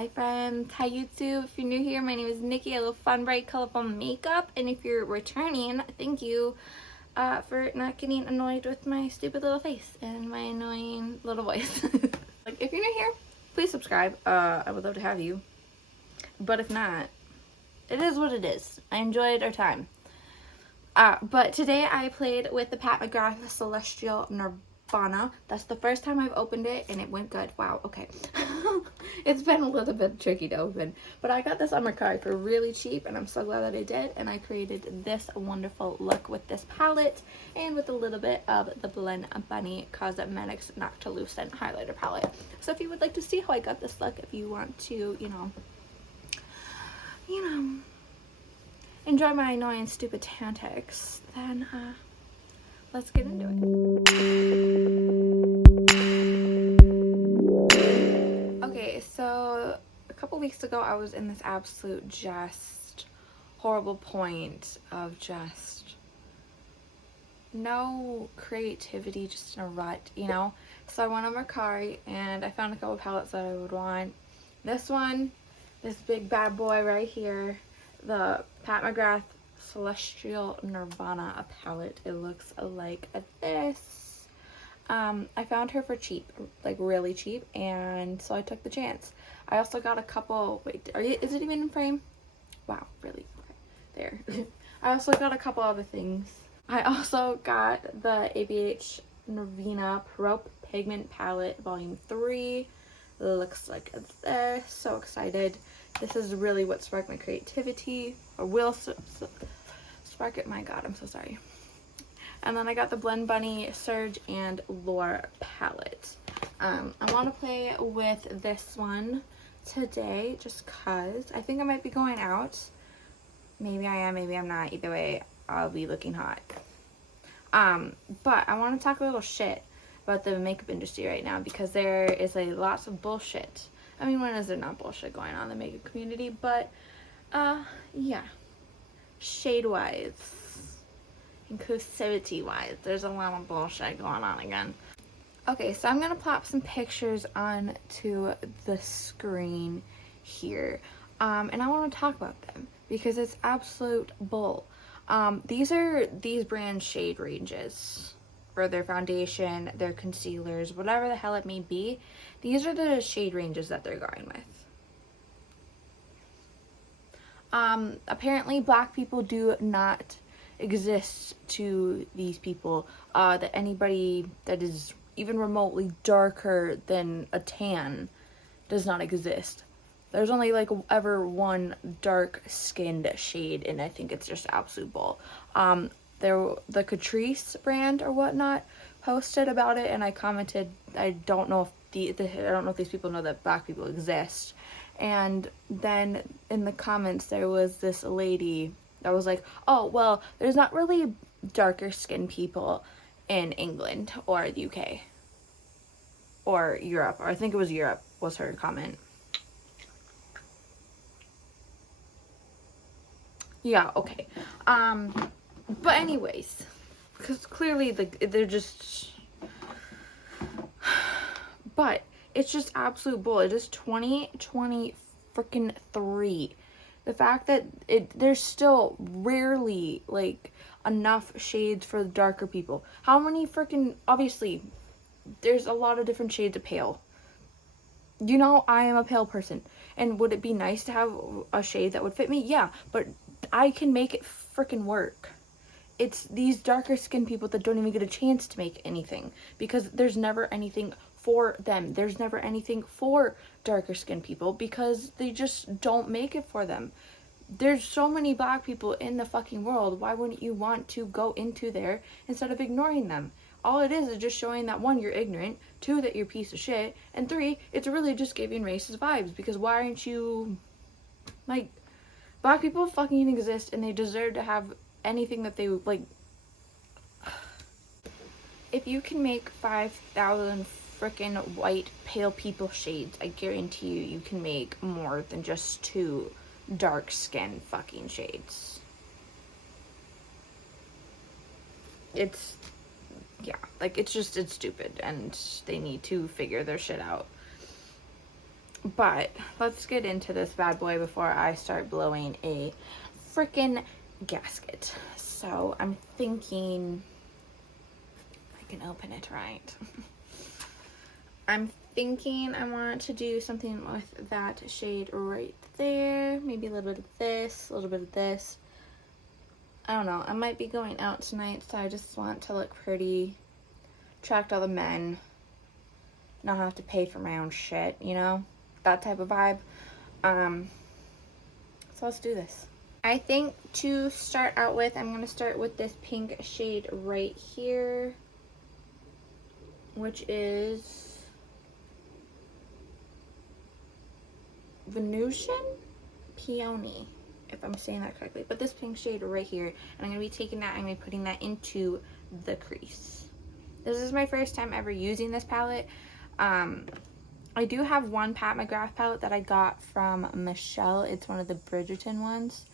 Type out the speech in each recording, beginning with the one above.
Hi friends, hi YouTube. If you're new here, my name is Nikki. I love fun, bright, colorful makeup. And if you're returning, thank you for not getting annoyed with my stupid little face and my annoying little voice. Like, if you're new here, please subscribe. I would love to have you. But if not, it is what it is. I enjoyed our time. But today I played with the Pat McGrath Celestial Nirvana. That's the first time I've opened it and it went good. Wow, okay. It's been a little bit tricky to open. But I got this on Mercari for really cheap and I'm so glad that I did. And I created this wonderful look with this palette and with a little bit of the Blend Bunny Cosmetics Noctilucent highlighter palette. So if you would like to see how I got this look, if you want to, you know, enjoy my annoying stupid antics, then let's get into it. Okay, so a couple weeks ago I was in this absolute just horrible point of just no creativity, just in a rut, you know. So I went on Mercari and I found a couple palettes that I would want. This one, this big bad boy right here, the Pat McGrath Celestial Nirvana palette. It looks like this. I found her for cheap, like really cheap, and so I took the chance. I also got a couple, wait, is it even in frame? Wow, really? Okay, there. I also got a couple other things. I also got the ABH Nirvana Pro Pigment Palette Volume 3. Looks like this. So excited. This is really what sparked my creativity, or will spark it. My god, I'm so sorry. And then I got the Blend Bunny Surge and Lore palette. I want to play with this one today just cause I think I might be going out. Maybe I am, maybe I'm not. Either way, I'll be looking hot. But I want to talk a little shit about the makeup industry right now because there is lots of bullshit. I mean, when is there not bullshit going on in the makeup community? But, yeah. Shade-wise, inclusivity-wise, there's a lot of bullshit going on again. Okay, so I'm going to plop some pictures onto the screen here. And I want to talk about them because it's absolute bull. These are these brand shade ranges for their foundation, their concealers, whatever the hell it may be. These are the shade ranges that they're going with. Apparently black people do not exist to these people. That anybody that is even remotely darker than a tan does not exist. There's only like ever one dark skinned shade, and I think it's just absolute bull. The Catrice brand or whatnot posted about it, and I commented. I don't know if these people know that black people exist. And then in the comments there was this lady that was like, oh well, there's not really darker skinned people in England or the UK or Europe, or I think it was Europe was her comment. Yeah, okay. But anyways, because clearly they're just, but it's just absolute bull. It is 2020 freaking 3. The fact that there's still rarely like enough shades for the darker people. How many freaking, obviously there's a lot of different shades of pale. You know, I am a pale person, and would it be nice to have a shade that would fit me? Yeah, but I can make it freaking work. It's these darker skinned people that don't even get a chance to make anything because there's never anything for them. There's never anything for darker skinned people because they just don't make it for them. There's so many black people in the fucking world. Why wouldn't you want to go into there instead of ignoring them? All it is just showing that 1, you're ignorant, 2, that you're a piece of shit, and 3, it's really just giving racist vibes because why aren't you, like, black people fucking exist and they deserve to have anything that they like. If you can make 5,000 freaking white pale people shades, I guarantee you can make more than just 2 dark skin fucking shades. It's, yeah, like it's stupid and they need to figure their shit out. But let's get into this bad boy before I start blowing a freaking gasket. So I'm thinking I can open it right. I'm thinking I want to do something with that shade right there. Maybe a little bit of this, a little bit of this. I don't know. I might be going out tonight, so I just want to look pretty, attract all the men, not have to pay for my own shit, you know? That type of vibe. So let's do this. I think to start out with, I'm going to start with this pink shade right here, which is Venusian Peony, if I'm saying that correctly. But this pink shade right here, and I'm going to be taking that, I'm going to be putting that into the crease. This is my first time ever using this palette. I do have one Pat McGrath palette that I got from Michelle. It's one of the Bridgerton ones.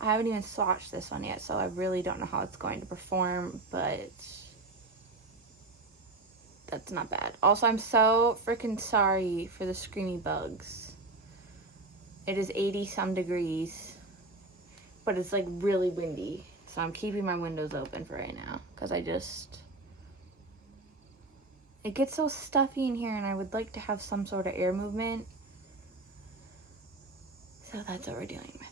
I haven't even swatched this one yet, so I really don't know how it's going to perform, but that's not bad. Also, I'm so freaking sorry for the screamy bugs. It is 80 some degrees, but it's like really windy, so I'm keeping my windows open for right now because it gets so stuffy in here and I would like to have some sort of air movement. So that's what we're dealing with.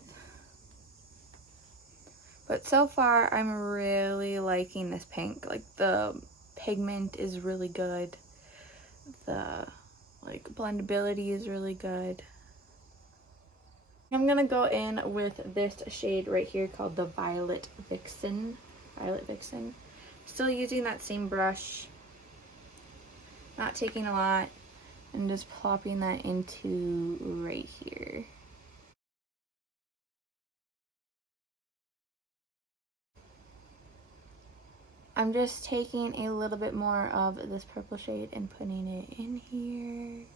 But so far, I'm really liking this pink. Like, the pigment is really good. The, like, blendability is really good. I'm gonna go in with this shade right here called the Violet Vixen. Still using that same brush. Not taking a lot. And just plopping that into right here. I'm just taking a little bit more of this purple shade and putting it in here.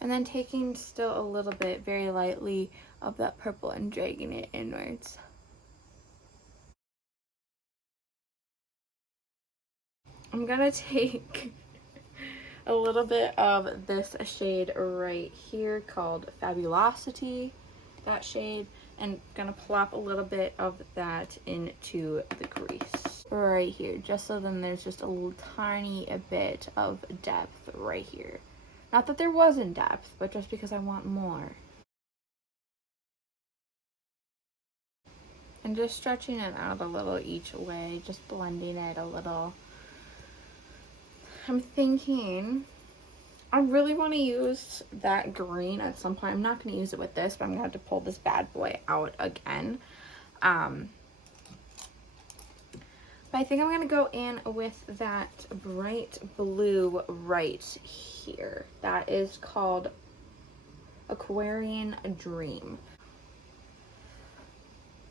And then taking still a little bit, very lightly, of that purple and dragging it inwards. I'm gonna take a little bit of this shade right here called Fabulosity, that shade, and gonna plop a little bit of that into the crease right here, just so then there's just a little tiny bit of depth right here. Not that there wasn't depth, but just because I want more. And just stretching it out a little each way, just blending it a little. I'm thinking I really want to use that green at some point. I'm not going to use it with this, but I'm going to have to pull this bad boy out again. But I think I'm going to go in with that bright blue right here. That is called Aquarian Dream.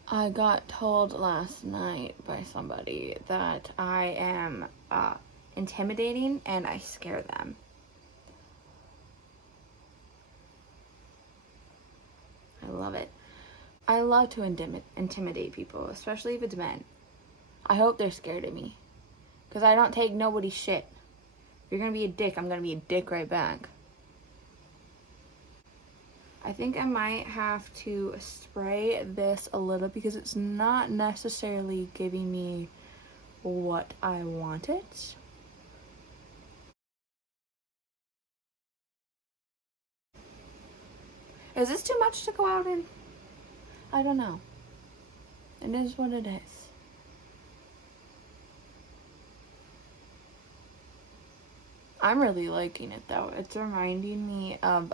I got told last night by somebody that I am intimidating and I scare them. I love it. I love to intimidate people, especially if it's men. I hope they're scared of me, because I don't take nobody's shit. If you're gonna be a dick, I'm gonna be a dick right back. I think I might have to spray this a little because it's not necessarily giving me what I wanted. Is this too much to go out in? I don't know. It is what it is. I'm really liking it though. It's reminding me of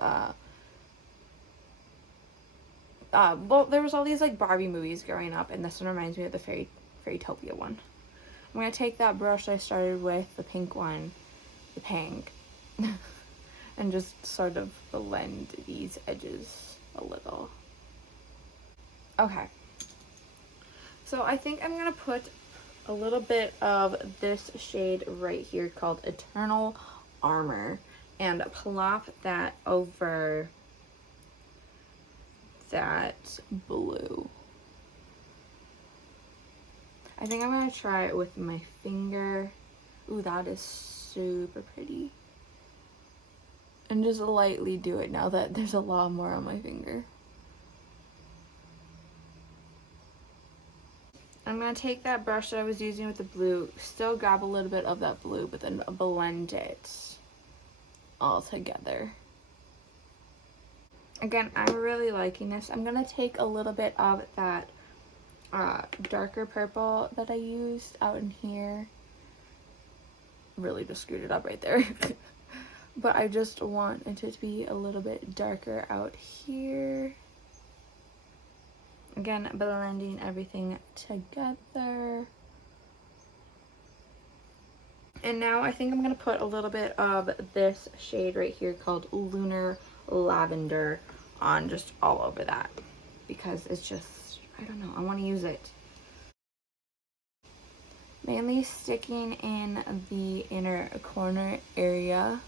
well, there was all these like Barbie movies growing up, and this one reminds me of the Fairytopia one. I'm gonna take that brush I started with, the pink one, the pink, and just sort of blend these edges a little. Okay. So I think I'm gonna put a little bit of this shade right here called Eternal Armor and plop that over that blue. I think I'm gonna try it with my finger. Ooh, that is super pretty. And just lightly do it now that there's a lot more on my finger. I'm gonna take that brush that I was using with the blue, still grab a little bit of that blue, but then blend it all together. Again, I'm really liking this. I'm gonna take a little bit of that darker purple that I used out in here. Really just screwed it up right there. But I just want it to be a little bit darker out here. Again, blending everything together. And now I think I'm going to put a little bit of this shade right here called Lunar Lavender on just all over that. Because it's just, I don't know, I want to use it. Mainly sticking in the inner corner area.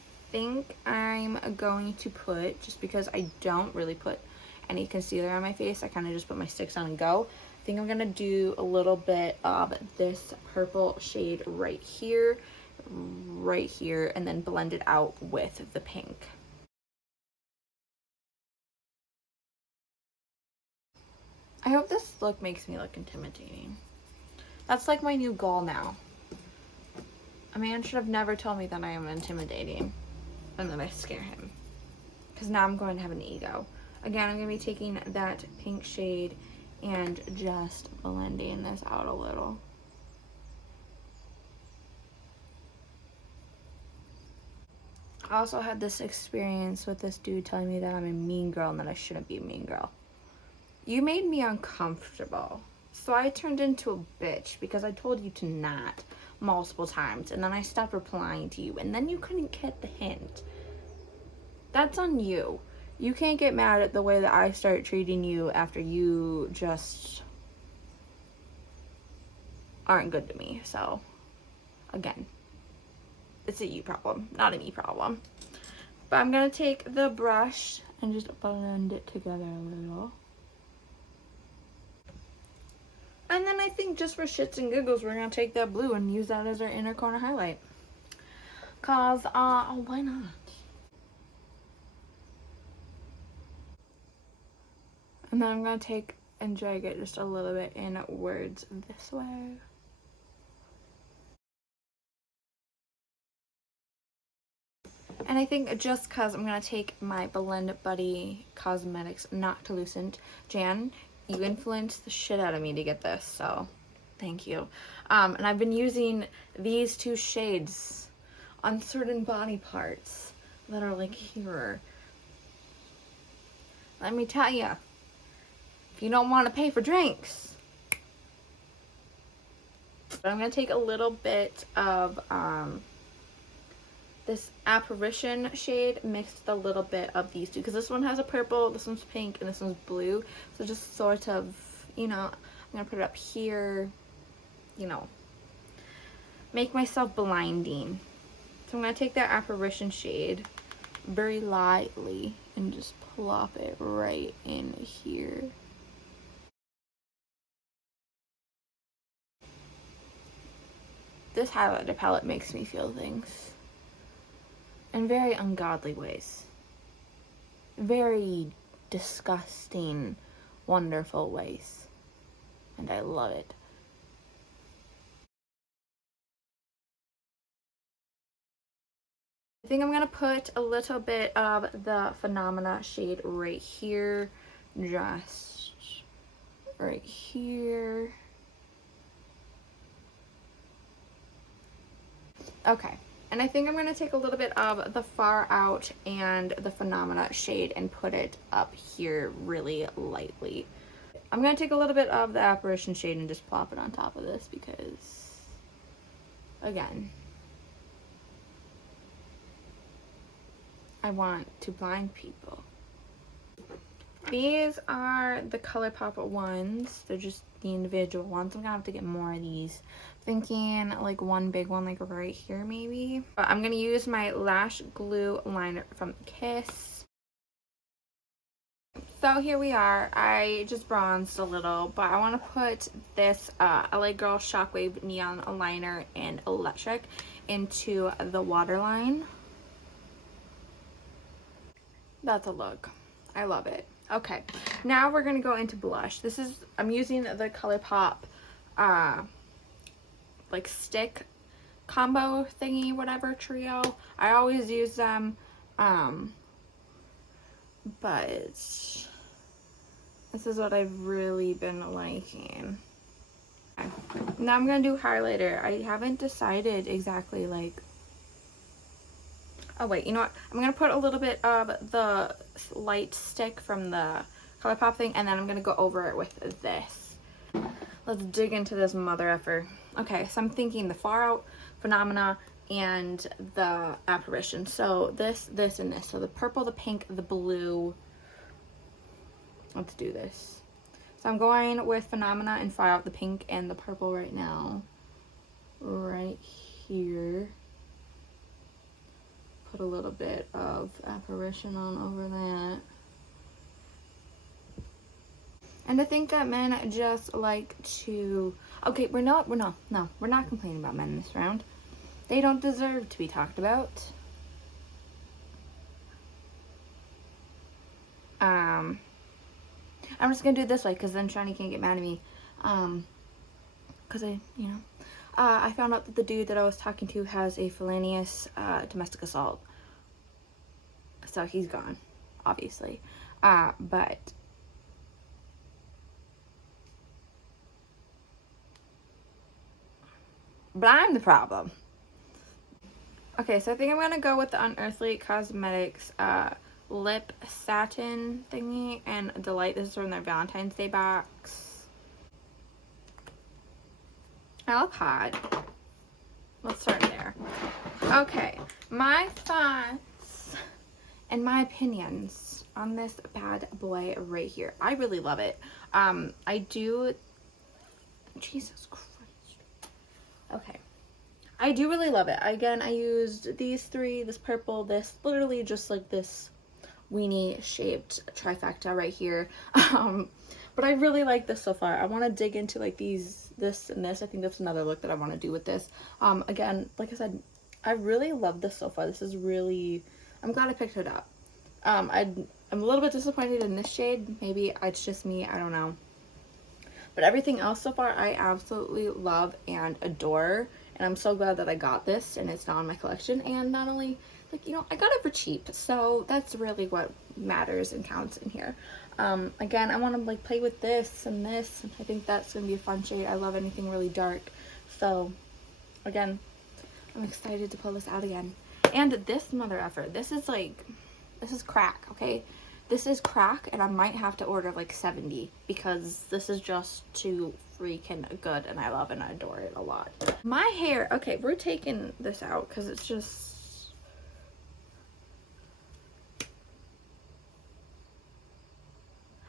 I think I'm going to put, just because I don't really put any concealer on my face, I kind of just put my sticks on and go. I think I'm going to do a little bit of this purple shade right here, and then blend it out with the pink. I hope this look makes me look intimidating. That's like my new goal now. A man should have never told me that I am intimidating and that I scare him. Because now I'm going to have an ego. Again, I'm going to be taking that pink shade and just blending this out a little. I also had this experience with this dude telling me that I'm a mean girl and that I shouldn't be a mean girl. You made me uncomfortable. So I turned into a bitch because I told you to not multiple times. And then I stopped replying to you. And then you couldn't get the hint. That's on you. You can't get mad at the way that I start treating you after you just aren't good to me. So, again, it's a you problem, not a me problem. But I'm going to take the brush and just blend it together a little. And then I think just for shits and giggles, we're going to take that blue and use that as our inner corner highlight. Cause, why not? And then I'm going to take and drag it just a little bit inwards this way. And I think just because I'm going to take my Blend Buddy Cosmetics Noctilucent. Jan, you influenced the shit out of me to get this, so thank you. And I've been using these two shades on certain body parts that are like here. Let me tell you, if you don't want to pay for drinks. But I'm going to take a little bit of this Apparition shade mixed with a little bit of these two. Because this one has a purple, this one's pink, and this one's blue. So just sort of, you know, I'm going to put it up here, you know, make myself blinding. So I'm going to take that Apparition shade very lightly and just plop it right in here. This highlighter palette makes me feel things in very ungodly ways. Very disgusting, wonderful ways. And I love it. I think I'm going to put a little bit of the Phenomena shade right here. Just right here. Okay. And I think I'm going to take a little bit of the Far Out and the Phenomena shade and put it up here really lightly. I'm going to take a little bit of the Apparition shade and just plop it on top of this because, again, I want to blind people. These are the ColourPop ones. They're just the individual ones. I'm gonna have to get more of these. Thinking like one big one like right here maybe. But I'm gonna use my lash glue liner from Kiss. So here we are. I just bronzed a little, but I want to put this LA Girl Shockwave Neon Liner in Electric into the waterline. That's a look. I love it. Okay, now we're gonna go into blush. I'm using the ColourPop like stick combo thingy, whatever, trio. I always use them, but this is what I've really been liking. Okay. Now I'm gonna do highlighter. I haven't decided exactly, like, oh wait, you know what? I'm gonna put a little bit of the light stick from the ColourPop thing, and then I'm gonna go over it with this. Let's dig into this mother effer. Okay, so I'm thinking the Far Out, Phenomena, and the Apparition. So this, and this. So the purple, the pink, the blue. Let's do this. So I'm going with Phenomena and Far Out, the pink and the purple right now. Right here. Put a little bit of Apparition on over that. And I think that men just like to, okay, we're not complaining about men this round. They don't deserve to be talked about. I'm just gonna do it this way because then Shani can't get mad at me. Because I found out that the dude that I was talking to has a felonious domestic assault. So he's gone, obviously. But I'm the problem. Okay, so I think I'm gonna go with the Unearthly Cosmetics lip satin thingy and Delight. This is from their Valentine's Day box. I look hot. Let's start there. Okay, my thoughts and my opinions on this bad boy right here. I really love it. I do. Jesus Christ. Okay. I do really love it. Again, I used these three, this purple, this, literally just like this weenie shaped trifecta right here. But I really like this so far. I want to dig into like these, this and this. I think that's another look that I want to do with this. Again, like I said, I really love this so far. This is really, I'm glad I picked it up. I'm a little bit disappointed in this shade. Maybe it's just me, I don't know. But everything else so far, I absolutely love and adore. And I'm so glad that I got this and it's not in my collection. And not only, like, you know, I got it for cheap. So that's really what matters and counts in here. Again, I want to, like, play with this and this. I think that's going to be a fun shade. I love anything really dark. So, again, I'm excited to pull this out again. And this mother effer, this is, like, this is crack, okay? This is crack, and I might have to order like 70 because this is just too freaking good, and I love and I adore it a lot. My hair, okay, we're taking this out because it's just,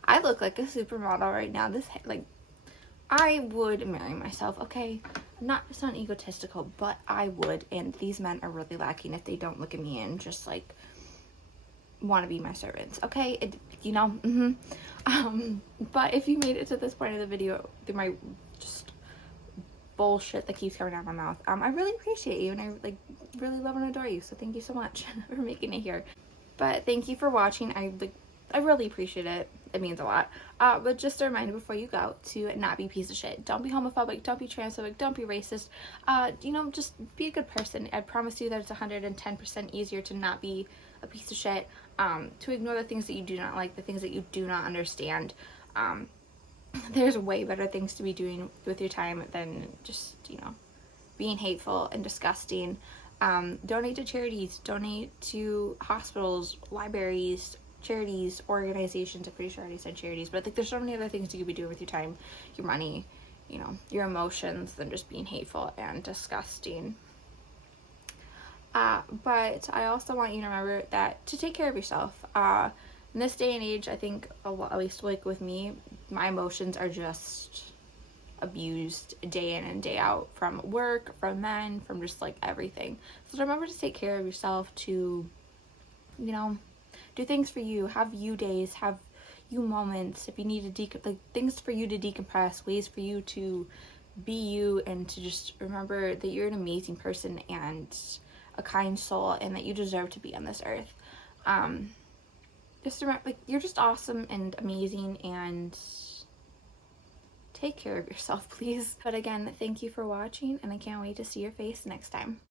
I look like a supermodel right now. This, like, I would marry myself, okay? Not to sound egotistical, but I would, and these men are really lacking if they don't look at me and just, like, want to be my servants, okay? You know, but if you made it to this point of the video through my just bullshit that keeps coming out of my mouth, I really appreciate you, and I like really love and adore you, so thank you so much for making it here. But thank you for watching. I really appreciate it. It means a lot. But just a reminder before you go to not be a piece of shit. Don't be homophobic, don't be transphobic, don't be racist. You know, just be a good person. I promise you that it's 110% easier to not be a piece of shit, to ignore the things that you do not like, the things that you do not understand. There's way better things to be doing with your time than just, you know, being hateful and disgusting. Donate to charities, donate to hospitals, libraries, charities, organizations. I'm pretty sure I already said charities, but I think there's so many other things you could be doing with your time, your money, you know, your emotions, than just being hateful and disgusting. But I also want you to remember that to take care of yourself. In this day and age, I think, at least like with me, my emotions are just abused day in and day out, from work, from men, from just like everything. So remember to take care of yourself, to, you know, do things for you, have you days, have you moments, if you need to like things for you to decompress, ways for you to be you, and to just remember that you're an amazing person and a kind soul, and that you deserve to be on this earth. Just remember, like, you're just awesome and amazing, and take care of yourself, please. But again, thank you for watching, and I can't wait to see your face next time.